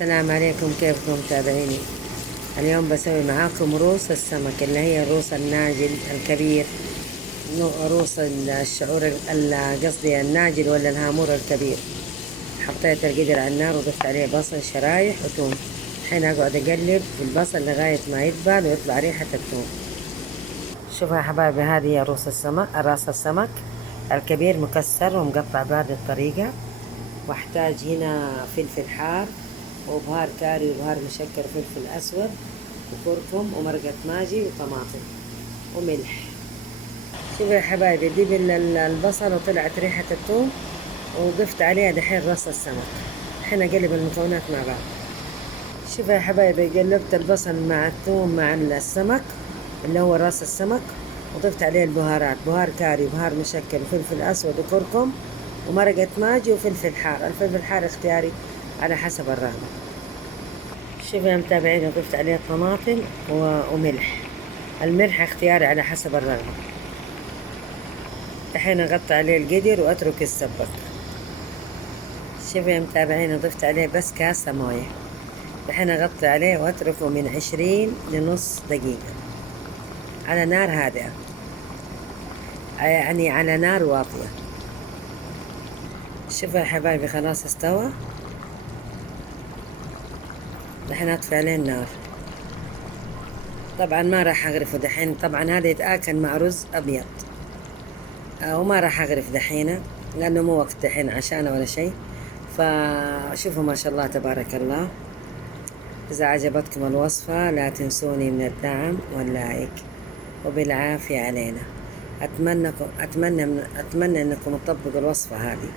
السلام عليكم، كيفكم متابعيني؟ اليوم بسوي معاكم روس السمك اللي هي الروس الناجل الكبير، روس الشعور قصدي الناجل ولا الهامور الكبير. حطيت القدر على النار وضفت عليه بصل شرايح وثوم. الحين اقعد اقلب في البصل لغاية ما يدبل ويطلع ريحة الثوم. شوفوا يا حبايبي، هذه هي روس السمك، راس السمك الكبير مكسر ومقطع بهذه الطريقة. واحتاج هنا فلفل حار وبهار كاري وبهار مشكل وفلفل أسود وكركم ومرقة ماجي وطماطم وملح. شوفوا يا حبايبي، دبل البصل وطلعت ريحة الثوم وضفت عليها دحين راس السمك. الحين أقلب المكونات مع بعض. شوفوا يا حبايبي، قلبت البصل مع الثوم مع السمك اللي هو راس السمك، وضفت عليه البهارات، بهار كاري وبهار مشكل وفلفل أسود وكركم ومرقة ماجي وفلفل حار. الفلفل الحار اختياري على حسب الرغبة. شوفوا يا متابعين، ضفت عليه طماطم وملح. الملح اختياري على حسب الرغبة. الحين اغطي عليه القدر واترك يتسبك. شوفوا يا متابعين، ضفت عليه بس كاسة موية. الحين اغطي عليه واتركه من 20 لنص دقيقة على نار هادئة، يعني على نار واطية. شوفوا يا حبايبي، خلاص استوى. الحين اطفي عليه النار. طبعا ما راح اغرفه دحين، طبعا هذا يتاكل مع رز ابيض، وما راح اغرف دحينه لانه مو وقت دحين عشانه ولا شيء. فشوفوا ما شاء الله تبارك الله. اذا عجبتكم الوصفه لا تنسوني من الدعم واللايك، وبالعافيه علينا. اتمنى انكم تطبقوا الوصفه هذه.